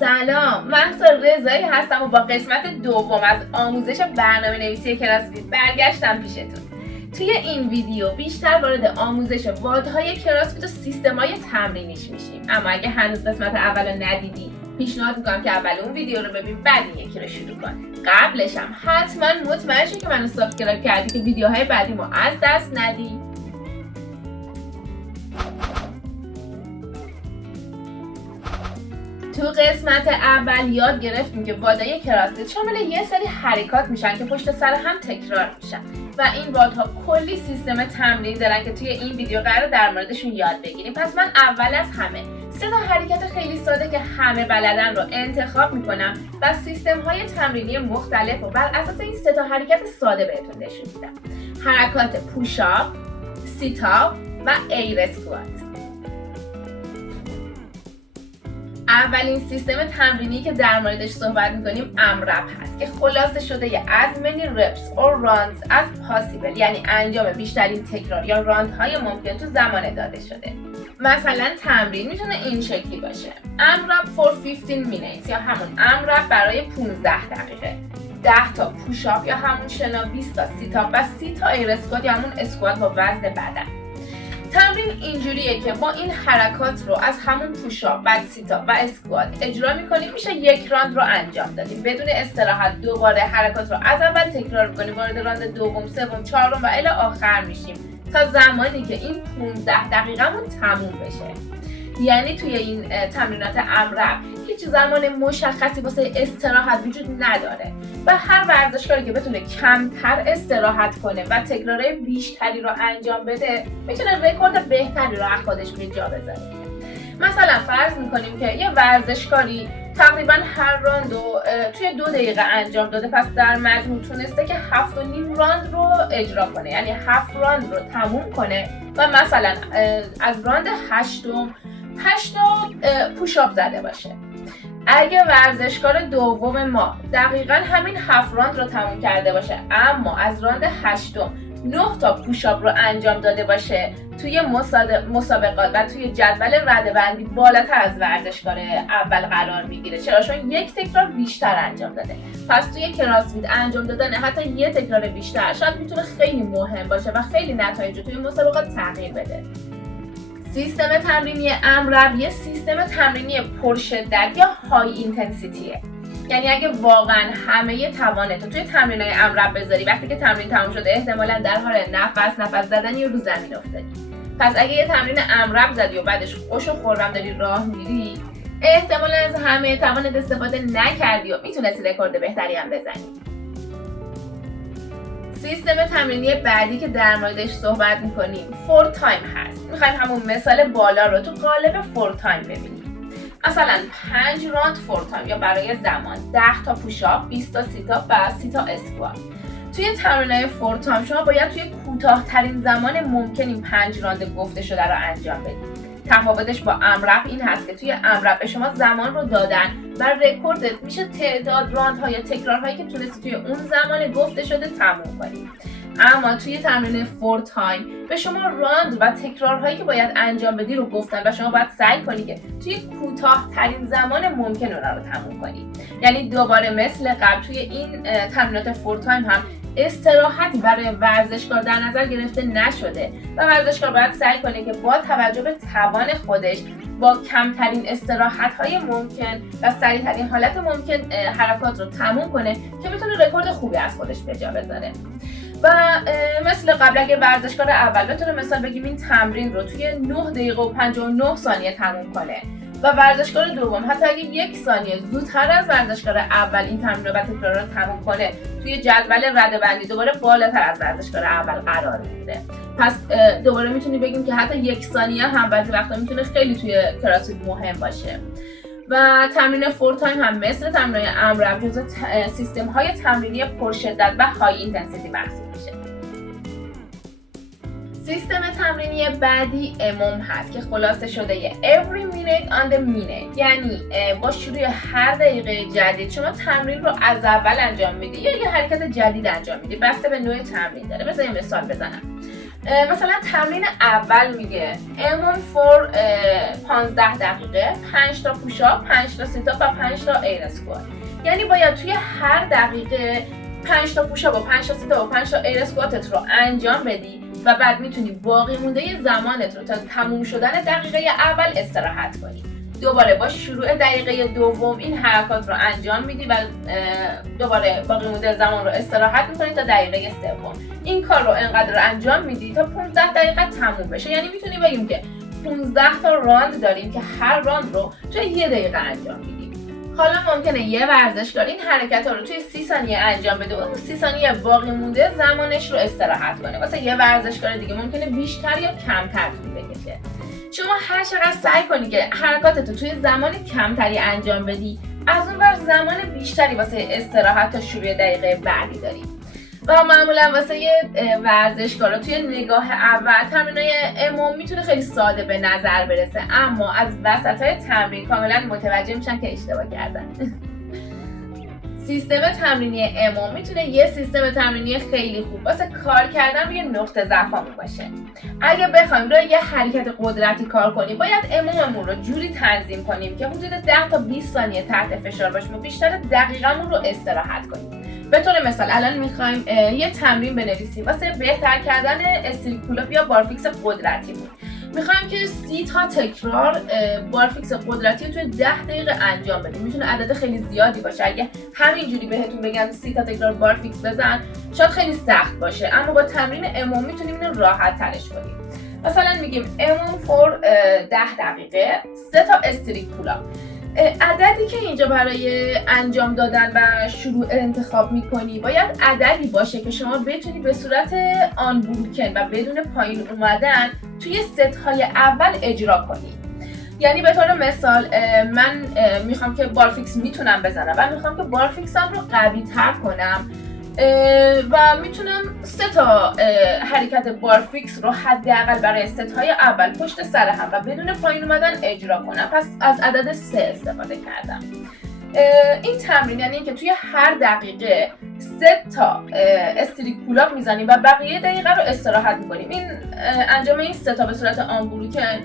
سلام، مهسا رضایی هستم و با قسمت دوم از آموزش برنامه نویسی کراسفیت برگشتم پیشتون. توی این ویدیو بیشتر وارد آموزش واحدهای کراسفیت و سیستم‌های تمرینیش میشیم. اما اگه هنوز قسمت اول رو ندیدی، پیشنهاد میکنم که اول اون ویدیو رو ببین، بعد این یکی رو شروع کن. قبلش هم حتما مطمئن شو که منو سابسکرایب کردی که ویدیوهای بعدیمو از دست ندی. تو قسمت اول یاد گرفتیم که واحدهای کراسفیت شامل یه سری حرکات میشن که پشت سر هم تکرار میشن و این واحدها کلی سیستم تمرینی دارن که توی این ویدیو قراره در موردشون یاد بگیریم. پس من اول از همه 3 حرکت خیلی ساده که همه بلدن رو انتخاب میکنم و سیستم‌های تمرینی مختلف رو بر اساس این 3 حرکت ساده بهتون نشون میدم. حرکات پوشاپ، سیتاپ و ایر اسکوات. اولین سیستم تمرینی که در موردش صحبت میکنیم امرپ هست که خلاصه شده از many reps or runs as possible، یعنی انجام بیشترین تکرار یا راندهای ممکن تو زمان داده شده. مثلا تمرین میتونه این شکلی باشه: امرپ for 15 minutes یا همون امرپ برای 15 دقیقه، 10 تا پوشاپ یا همون شنا، 20 تا سیتاپ و 30 تا ایر اسکوات یا همون اسکوات با وزن بدن. تمرین اینجوریه که ما این حرکات رو از همون پوشاپ، بعد سیتاپ و اسکوات اجرا میکنیم، میشه یک راند رو انجام دادیم بدون استراحت. دوباره حرکات رو از اول تکرار میکنیم، وارد راند دوم، سوم، چهارم و الی آخر میشیم تا زمانی که این 15 دقیقمون تموم بشه. یعنی توی این تمرینات امرپ هیچ زمان مشخصی واسه استراحت وجود نداره و هر ورزشکاری که بتونه کمتر استراحت کنه و تکرارهای بیشتری رو انجام بده میتونه رکورد بهتری رو از خودش به جا بذاره. مثلا فرض میکنیم که یه ورزشکاری تقریبا هر راند رو توی 2 دقیقه انجام داده، پس در مجموع تونسته که 7.5 راند رو اجرا کنه، یعنی 7 راند رو تموم کنه و مثلا از راند 8 تا پوشاپ زده باشه. اگه ورزشکار دوم ما دقیقاً همین 7 راند رو تموم کرده باشه اما از راند 8 9 تا پوشاپ رو انجام داده باشه، توی مسابقات و توی جدول رده‌بندی بالاتر از ورزشکار اول قرار میگیره، چرا؟ چون یک تکرار بیشتر انجام داده. پس توی کراسفیت انجام دادن حتی یه تکرار بیشتر شاید میتونه خیلی مهم باشه و خیلی نتایج رو توی مسابقات تغییر بده. سیستم تمرینی امرپ یه سیستم تمرینی پرشدت یا های اینتنسیتیه. یعنی اگه واقعا همه توانتو توی تمرینای امرپ بذاری، وقتی که تمرین تموم شده احتمالاً در حال نفس زدن یا رو زمین افتادی. پس اگه یه تمرین امرپ زدی و بعدش خوش و خرم داری راه میری، احتمالاً از همه توانت استفاده نکردی و میتونستی رکورد بهتری هم بزنی. سیستم تمرینی بعدی که در موردش صحبت میکنیم فور تایم هست. میخوایم همون مثال بالا رو تو قالب فور تایم ببینیم. مثلا 5 راند فور تایم یا برای زمان، 10 تا پوشاپ، 20 تا سیتاپ و 30 تا اسکوات. توی تمرینای فور تایم شما باید توی کوتاه‌ترین زمان ممکن این 5 راند گفته شده رو انجام بدید. تفاوتش با امرپ این هست که توی امرپ به شما زمان رو دادن و رکوردت میشه تعداد راندها یا تکرارهایی که تونستی توی اون زمان گفته شده تموم کنی. اما توی تمرین فور تایم به شما راند و تکرارهایی که باید انجام بدی رو گفتن و شما باید سعی کنی که توی کوتاه‌ترین زمان ممکن اونها رو تموم کنی. یعنی دوباره مثل قبل توی این تمرینات فور تایم هم استراحتی برای ورزشکار در نظر گرفته نشده و ورزشکار باید سعی کنه که با توجه به توان خودش با کمترین استراحت‌های ممکن و سریع‌ترین حالت ممکن حرکات رو تموم کنه که بتونه رکورد خوبی از خودش به جا بذاره. و مثل قبل اگه ورزشکار اول بتونه مثال بگیم این تمرین رو توی 9 دقیقه و 59 ثانیه تموم کنه و ورزشکار دوم حتی اگه 1 ثانیه زودتر از ورزشکار اول این تمرین رو و تکرار رو تموم کنه، توی جدول رده‌بندی دوباره بالاتر از ورزشکار اول قرار میگیره. پس دوباره میتونی بگیم که حتی 1 ثانیه هم بعضی وقتا میتونه خیلی توی کراسفیت مهم باشه. و تمرین فور تایم هم مثل تمرین‌های امرپ جزو سیستم‌های تمرینی پرشدت و های اینتنسیتی محسوب میشه. سیستم تمرینی بعدی اموم هست که خلاصه شده every minute on the minute، یعنی با شروع هر دقیقه جدید شما تمرین رو از اول انجام میدی یا یه حرکت جدید انجام میدی، بسته به نوع تمرین داره. بذار یه مثال بزنم. مثلا تمرین اول میگه امون فور 15 دقیقه 5 تا پوشاپ، 5 تا سیتاپ و 5 تا ایر اسکوات. یعنی باید توی هر دقیقه 5 تا پوشاپ و 5 تا سیتاپ و 5 تا ایر اسکواتت رو انجام بدی و بعد میتونی باقی مونده زمانت رو تا تموم شدن دقیقه اول استراحت کنی. دوباره با شروع دقیقه دوم این حرکات رو انجام میدی و دوباره باقی مونده زمان رو استراحت میکنی تا دقیقه سوم. این کار رو انقدر انجام میدی تا 15 دقیقه تموم بشه. یعنی میتونی بگیم که 15 تا راند داریم که هر راند رو توی 1 دقیقه انجام میدیم. حالا ممکنه یه ورزشکار این حرکت ها رو توی 30 ثانیه انجام بده و 30 ثانیه باقی مونده زمانش رو استراحت کنه. واسه یه ورزشکار دیگه ممکنه بیشتر یا کمتر طول بکشه. شما هر چقدر سعی کنی که حرکاتت رو توی زمان کمتری انجام بدی، از اون ور زمان بیشتری واسه استراحت تا شروع دقیقه بعدی داری. و معمولا واسه یه ورزشکارا توی نگاه اول تمرینای امام میتونه خیلی ساده به نظر برسه، اما از وسطای تمرین کاملا متوجه میشن که اشتباه کردن. سیستم تمرینی امام میتونه یه سیستم تمرینی خیلی خوب واسه کار کردن روی نقطه ضعفمون باشه. اگه بخوایم روی یه حرکت قدرتی کار کنیم، باید اماممون رو جوری تنظیم کنیم که حدود 10 تا 20 ثانیه تحت فشار باشیم و بیشتر دقیقمون رو استراحت کنیم. به طور مثال الان میخوایم یه تمرین بنویسیم واسه بهتر کردن استریک پولآپ یا بارفیکس قدرتیمون. میخوایم که 30 تا تکرار بارفیکس قدرتی رو توی 10 دقیقه انجام بدیم. میتونه عدد خیلی زیادی باشه. اگه همینجوری بهتون بگن 30 تا تکرار بارفیکس بزن، شاید خیلی سخت باشه، اما با تمرین امام میتونیم اینو راحت ترش کنیم. مثلا میگیم امام فور 10 دقیقه 3 تا استریک پولآپ. عددی که اینجا برای انجام دادن و شروع انتخاب میکنی باید عددی باشه که شما بتونی به صورت آن بروکن و بدون پایین اومدن توی ست‌های اول اجرا کنی. یعنی به طور مثال من میخوام که بارفیکس میتونم بزنم و میخوام که بارفیکسم رو قوی تر کنم و میتونم 3 تا حرکت بارفیکس رو حداقل برای ست‌های اول پشت سر هم و بدون پایین اومدن اجرا کنم. پس از عدد 3 استفاده کردم. این تمرین یعنی اینکه توی هر دقیقه 3 تا استریک پولآپ میزنیم و بقیه دقیقه رو استراحت میکنیم. این انجام این 3 تا به صورت آن بروکن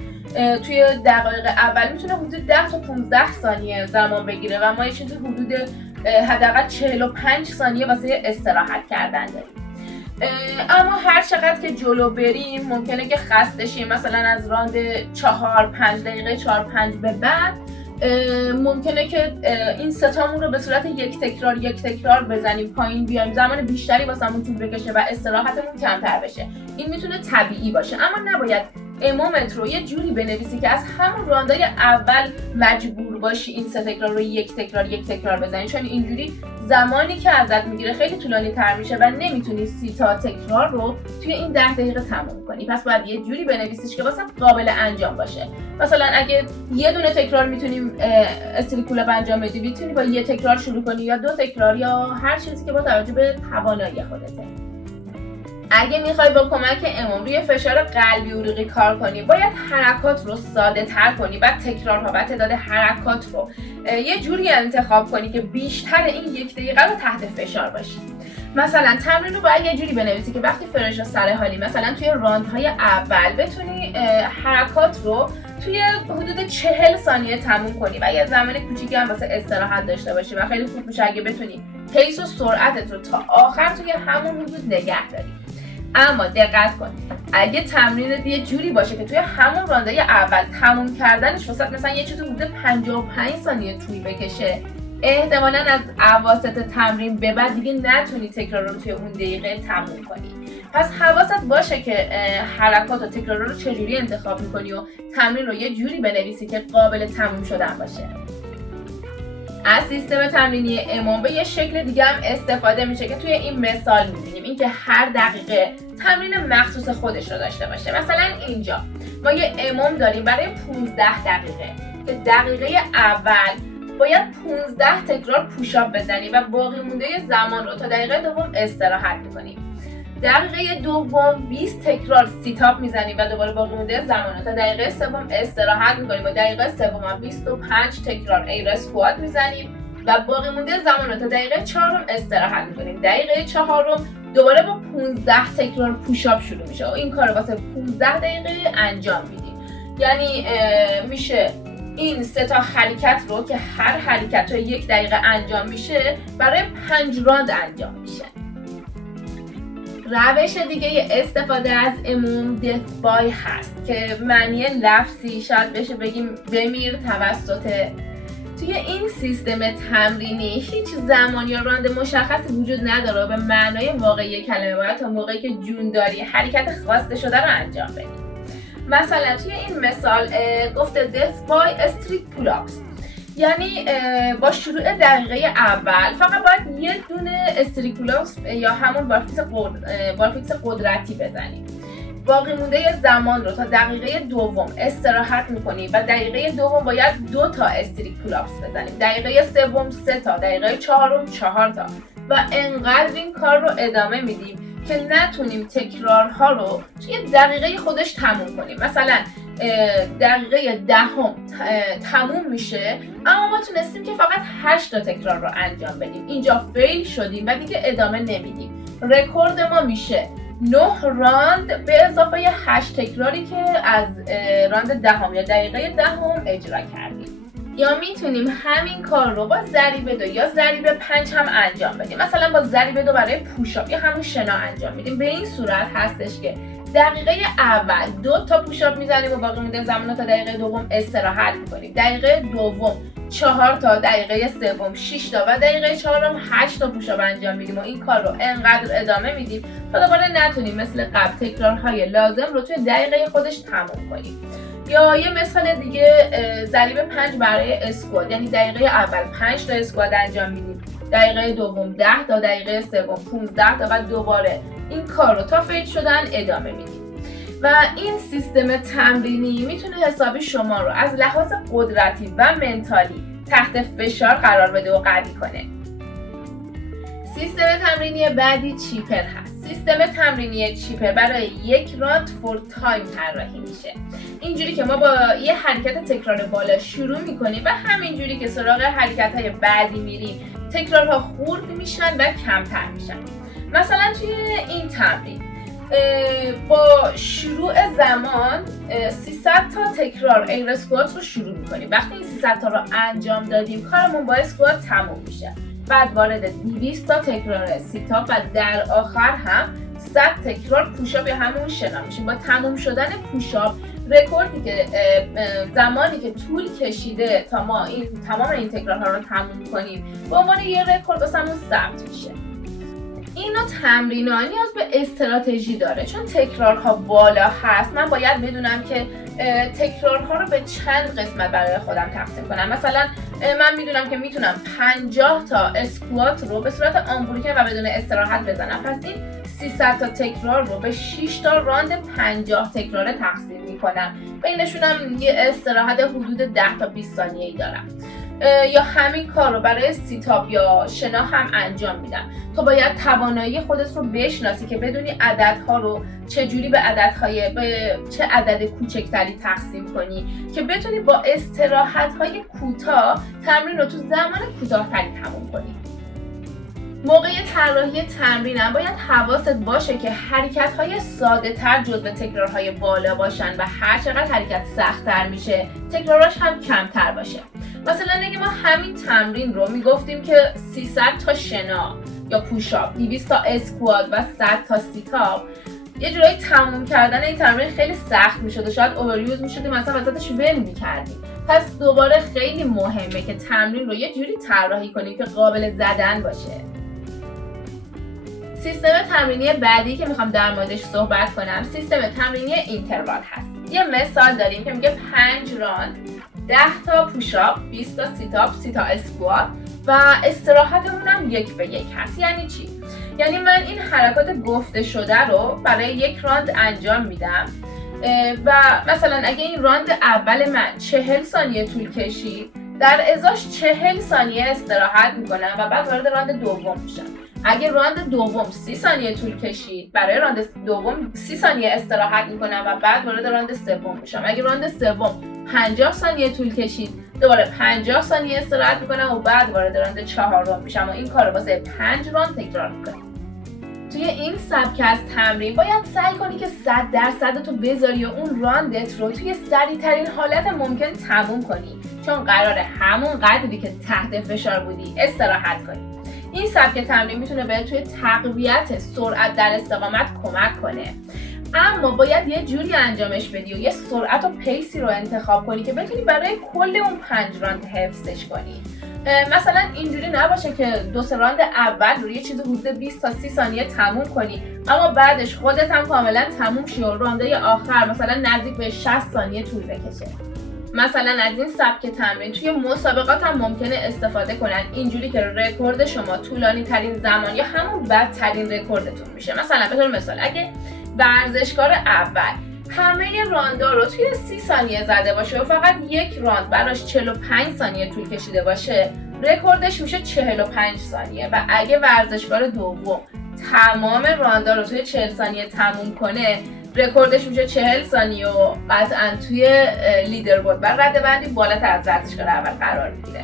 توی دقایق اول میتونه حدود 10 تا 15 ثانیه زمان بگیره و ما یه چیزی حدود حداقل 45 ثانیه واسه استراحت کردن داریم. اما هر چقدر که جلو بریم ممکنه که خسته شیم. مثلا از راند 4-5 دقیقه 4-5 به بعد ممکنه که این ستامون رو به صورت یک تکرار بزنیم، پایین بیایم، زمان بیشتری واسمون طول بکشه و استراحتمون کمتر بشه. این میتونه طبیعی باشه، اما نباید امامت رو یه جوری بنویسی که از همون راندای اول مجبور باشی این 3 تکرار رو یک تکرار بزنی، چون اینجوری زمانی که ازت میگیره خیلی طولانی تر میشه و نمیتونی 30 تا تکرار رو توی این 10 دقیقه تموم کنی. پس باید یه جوری بنویسیش که واسه قابل انجام باشه. مثلا اگه یه دونه تکرار میتونیم استریک پولآپ انجام بدی، میتونی با یه تکرار شروع کنی یا 2 تکرار یا هر چیزی که با توجه به توانایی خودته. اگه میخوای با کمک امام روی فشار قلبی عروقی کار کنی، باید حرکات رو ساده تر کنی و تکرارها و تعداد حرکات رو یه جوری انتخاب کنی که بیشتر این 1 دقیقه رو تحت فشار باشی. مثلا تمرین رو باید یه جوری بنویسی که وقتی فرش سر حالی، مثلا توی راندهای اول بتونی حرکات رو توی حدود 40 ثانیه تموم کنی و یه زمان کوچیکی هم واسه استراحت داشته باشی و خیلی خوب میشه اگه بتونی پیس و سرعتت رو تا آخر توی همون حدود نگه داری. اما دقت کن، اگه تمرین یه جوری باشه که توی همون راندای اول تموم کردنش واسه مثلا یه چیزی حدود 55 ثانیه طول بکشه، احتمالاً از اواسط تمرین به بعد دیگه نتونی تکرار رو توی اون دقیقه تموم کنی. پس حواست باشه که حرکات و تکرار رو چجوری انتخاب میکنی و تمرین رو یه جوری بنویسی که قابل تموم شدن باشه. از سیستم تمرینی امام به یه شکل دیگه هم استفاده میشه که توی این مثال میبینیم، اینکه هر دقیقه تمرین مخصوص خودش رو داشته باشه. مثلا اینجا ما یه امام داریم برای 15 دقیقه که دقیقه اول باید 15 تکرار پوشاپ بزنی و باقی مونده زمان رو تا دقیقه دوم استراحت میکنیم. دقیقه دوم 20 تکرار سیتاپ میزنیم و دوباره باقی مونده زمان رو تا دقیقه سوم استراحت میکنیم و دقیقه سوم 25 تکرار ایر اسکوات میزنیم و باقی مونده زمان رو تا دقیقه چهارم استراحت میکنیم. دقیقه چهارم دوباره با 15 تکرار پوشاپ شروع میشه و این کار واسه 15 دقیقه انجام میدیم. یعنی میشه این 3 تا حرکت رو که هر حرکت رو 1 دقیقه انجام میشه برای 5 راند انجام میشه. روش دیگه استفاده از اموم دث بای هست که معنی لفظی شاید بشه بگیم بمیر توسط. توی این سیستم تمرینی هیچ زمان یا راند مشخصی وجود نداره و به معنای واقعی کلمه باید تا موقعی که جون داری حرکت خواسته شده رو انجام بدی. مثلا توی این مثال گفته death by street pull-ups، یعنی با شروع دقیقه اول فقط باید یه دونه استریت پول-اپس یا همون بارفیکس قدرتی بزنی. باقی مونده زمان رو تا دقیقه دوم استراحت میکنی و دقیقه دوم باید 2 تا استریت پول-اپس بزنیم، دقیقه سوم 3 تا، دقیقه چهارم 4 تا و انقدر این کار رو ادامه میدیم که نتونیم تکرارها رو توی دقیقه خودش تموم کنیم. مثلا دقیقه دهم تموم میشه اما ما تونستیم که فقط 8 تا تکرار رو انجام بدیم. اینجا فیل شدیم و دیگه ادامه نمیدیم. رکورد ما میشه 9 راند به اضافه 8 تکراری که از راند دهم یا دقیقه دهم اجرا کردیم. یا میتونیم همین کار رو با ضریب 2 یا ضریب 5 هم انجام بدیم. مثلا با ضریب 2 برای پوشاپ یا همون شنا انجام میدیم. به این صورت هستش که دقیقه اول 2 تا پوشاپ میزنیم و باقی مونده زمان تا دقیقه دوم استراحت میکنیم. دقیقه دوم 4 تا، دقیقه سوم 6 تا و دقیقه چهارم 8 تا پوشاپ انجام میدیم و این کار رو انقدر ادامه میدیم تا دوباره نتونیم مثل قبل تکرارهای لازم رو توی دقیقه خودش تموم کنیم. یا یه مثال دیگه ضریب 5 برای اسکوات، یعنی دقیقه اول 5 تا اسکوات انجام میدیم، دقیقه دوم 10 تا، دقیقه سوم 15 تا و دوباره این کار رو تا فیل شدن ادامه میدیم. و این سیستم تمرینی میتونه حسابی شما رو از لحاظ قدرتی و منتالی تحت فشار قرار بده و قوی کنه. سیستم تمرینی بعدی چیپر هست. سیستم تمرینی چیپر برای یک راند فور تایم طراحی میشه. اینجوری که ما با یه حرکت تکرار بالا شروع میکنیم و همینجوری که سراغ حرکت‌های بعدی میریم تکرارها خرد میشن و کمتر میشن. مثلا توی این تمرین با شروع زمان 300 تا تکرار ایر اسکوات رو شروع میکنیم. وقتی این 300 تا رو انجام دادیم کارمون با اسکوات تموم میشه. بعد وارد 200 تا تکرار سیتاپ و در آخر هم 100 تکرار پوشاپ یا همون شنا میشیم. با تموم شدن پوشاپ رکوردی که زمانی که طول کشیده تا ما تمام این تکرارها رو تموم کنیم به عنوان یه رکورد واسمون ثبت میشه. این نوع تمرین‌ها نیاز به استراتژی داره چون تکرارها بالا هست. من باید بدونم که تکرارها رو به چند قسمت برای خودم تقسیم کنم. مثلا من میدونم که میتونم 50 تا اسکوات رو به صورت آنبوریکن و بدون استراحت بزنم. پس این 300 تا تکرار رو به 6 تا راند 50 تکرار تقسیم میکنم. بینشون هم یه استراحت حدود 10 تا 20 ثانیه‌ای دارم. یا همین کار رو برای سیتاپ یا شنا هم انجام میدم. تو باید توانایی خودت رو بشناسی که بدونی عددها رو چجوری به چه عدد کوچکتری تقسیم کنی که بتونی با استراحت‌های کوتاه تمرین رو تو زمان کوتاه‌تری تموم کنی. موقع طراحی تمرینم باید حواست باشه که حرکت‌های ساده‌تر جزو تکرارهای بالا باشن و هر چقدر حرکت سخت‌تر میشه تکراراش هم کمتر باشه. مثلا اگه ما همین تمرین رو میگفتیم که 300 تا شنا یا پوشاپ، 200 تا اسکوات و 100 تا سیتاپ، یه جورایی تموم کردن این تمرین خیلی سخت میشد و شاید اووریوز میشدیم مثلا وسطش ول میکردیم. پس دوباره خیلی مهمه که تمرین رو یه جوری طراحی کنیم که قابل زدن باشه. سیستم تمرینی بعدی که میخوام در موردش صحبت کنم سیستم تمرینی اینتروال هست. یه مثال داریم که میگه 5 راند 10 تا پوشاپ، 20 تا سیتاپ، 30 تا اسکوات و استراحتمون هم 1 به 1 هست. یعنی چی؟ یعنی من این حرکات گفته شده رو برای یک راند انجام میدم و مثلا اگه این راند اول من 40 ثانیه طول کشید در ازاش 40 ثانیه استراحت میکنم و بعد وارد راند دوم میشم. اگه راند دوم 30 ثانیه طول کشید برای راند دوم 30 ثانیه استراحت میکنم و بعد وارد راند سوم میشم. اگه راند سوم 50 ثانیه طول کشید دوباره 50 ثانیه استراحت میکنم و بعد وارد راند چهارم میشم و این کار رو واسه 5 راند تکرار میکنم. توی این سبک از تمرین باید سعی کنی که 100% تو بذاری و اون راندت رو توی سریع‌ترین حالت ممکن تموم کنی، چون قراره همون قدری که تحت فشار بودی استراحت کنی. این سبک تمرین میتونه بهت توی تقویت سرعت در استقامت کمک کنه، اما باید یه جوری انجامش بدی و یه سرعت و پیسی رو انتخاب کنی که بتونی برای کل اون 5 راند حفظش کنی. مثلا اینجوری نباشه که 2 راند اول رو یه چیز حدود 20 تا 30 ثانیه تموم کنی، اما بعدش خودت هم کاملا تموم شی و راندای آخر مثلا نزدیک به 60 ثانیه طول بکشه. مثلا از این سبک تمرین توی مسابقات هم ممکنه استفاده کنن، اینجوری که رکورد شما طولانی ترین زمان یا همون بدترین رکوردتون میشه. مثلا به طور مثال اگه ورزشکار اول همه راندا رو توی 30 ثانیه زده باشه و فقط یک راند براش 45 ثانیه طول کشیده باشه، رکوردش میشه 45 ثانیه. و اگه ورزشکار دوم تمام راندا رو توی 40 ثانیه تموم کنه، رکوردش میشه 40 ثانیه و قطعاً توی لیدربورد و رده‌بندی بالاتر از ورزشکار اول قرار میگیره.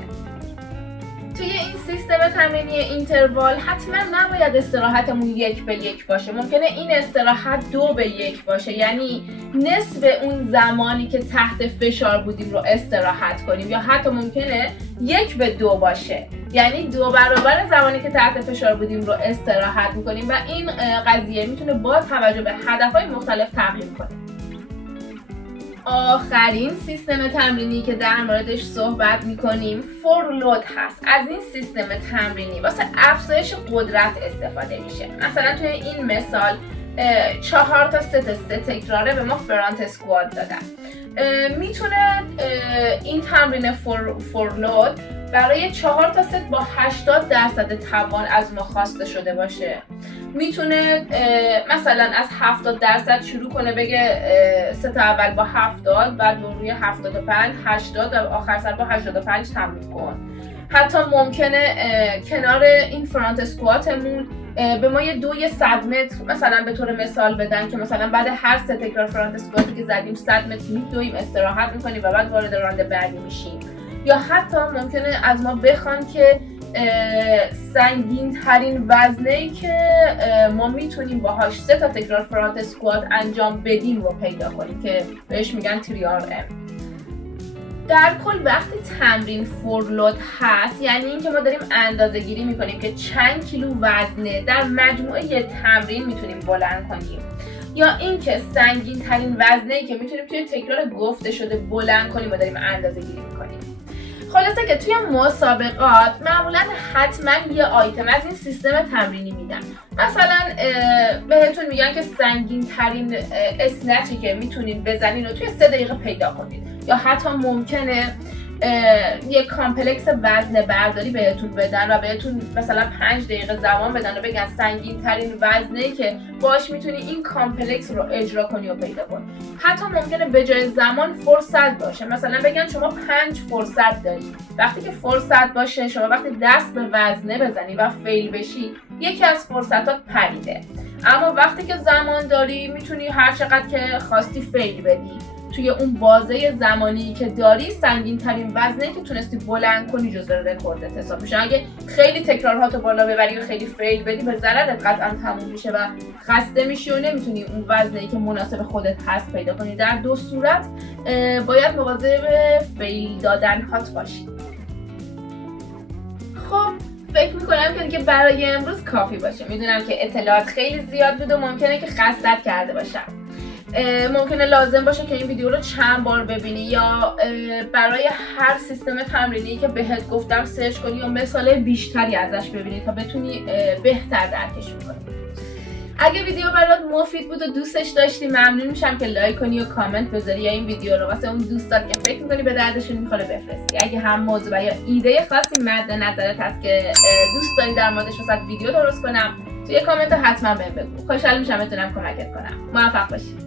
توی این سیستم تمرینی اینتروال حتما نباید استراحتمون 1 به 1 باشه. ممکنه این استراحت 2 به 1 باشه، یعنی نصف اون زمانی که تحت فشار بودیم رو استراحت کنیم، یا حتی ممکنه 1 به 2 باشه، یعنی 2 برابر زمانی که تحت فشار بودیم رو استراحت میکنیم و این قضیه میتونه با توجه به هدفهای مختلف تغییر کنه. آخرین سیستم تمرینی که در موردش صحبت میکنیم فورلود هست. از این سیستم تمرینی واسه افزایش قدرت استفاده میشه. مثلا توی این مثال 4 تا ست 3 تکراره به ما فرانت اسکوات دادن. میتونه این تمرین فورلود برای 4 تا ست با 80% توان از ما خواسته شده باشه. میتونه مثلا از 70% شروع کنه، بگه ست اول با 70، بعد روی 75 80 و آخر سر با 85 تمرین کن. حتی ممکنه کنار این فرانت اسکواتمون به ما یه 100 متر مثلا به طور مثال بدن که مثلا بعد هر 3 تکرار فرانت اسکواتی که زدیم 100 متر میدویم، استراحت میکنیم و بعد وارد راند بعدی میشیم. یا حتی ممکنه از ما بخوان که سنگین ترین وزنه‌ای که ما میتونیم باهاش 3 تا تکرار فرانت اسکوات انجام بدیم رو پیدا کنیم که بهش میگن 3RM. در کل وقتی تمرین فورلود هست، یعنی اینکه ما داریم اندازه گیری میکنیم که چند کیلو وزنه در مجموعه یه تمرین میتونیم بلند کنیم، یا اینکه سنگین ترین وزنه‌ای که میتونیم توی تکرار گفته شده بلند کنیم و داریم اندازه گیری میکنیم. خلاصه که توی مسابقات معمولا حتما یه آیتم از این سیستم تمرینی میدن. مثلا بهتون میگن که سنگین ترین اسنچی که میتونید بزنین رو توی 3 دقیقه پیدا کنید، یا حتی ممکنه یک کامپلکس وزن برداری بهتون بدن و بهتون مثلا 5 دقیقه زمان بدن و بگن سنگین ترین وزنه‌ای که باش میتونی این کامپلکس رو اجرا کنی و پیدا کنی. حتی ممکنه به جای زمان فرصت باشه، مثلا بگن شما 5 فرصت داری. وقتی که فرصت باشه، شما وقتی دست به وزنه بزنی و فیل بشی، یکی از فرصتات پریده. اما وقتی که زمان داری میتونی هر چقدر که خواستی فیل بدی. توی اون بازه زمانی که داری سنگین ترین وزنی که تونستی بلند کنی جزو رکوردت حساب میشه. اگه خیلی تکرارهاتو بالا ببری و خیلی فیل بدی، به ضررت قطعا تموم میشه و خسته میشی و نمیتونی اون وزنی که مناسب خودت هست پیدا کنی. در 2 صورت باید مواظب فیل دادن هات باشی. خب فکر میکنم که دیگه برای امروز کافی باشه. میدونم که اطلاعات خیلی زیاد بود و ممکنه که خستت کرده باشم. ممکنه لازم باشه که این ویدیو رو چند بار ببینی یا برای هر سیستم تمرینی که بهت گفتم سرچ کنی یا مثال بیشتری ازش ببینی تا بتونی بهتر درکش کنی. اگه ویدیو برات مفید بود و دوستش داشتی، ممنون میشم که لایک کنی و کامنت بذاری یا این ویدیو رو واسه اون دوستات که فکر میکنی به دردشون میخوره بفرستی. اگه هم موضوع یا ایده خاصی مد نظرت هست که دوست داری در موردش واسه ویدیو درست کنم، توی کامنت حتما بهم بگو. خوشحال میشم بتونم کمکت کنم. موفق باشی.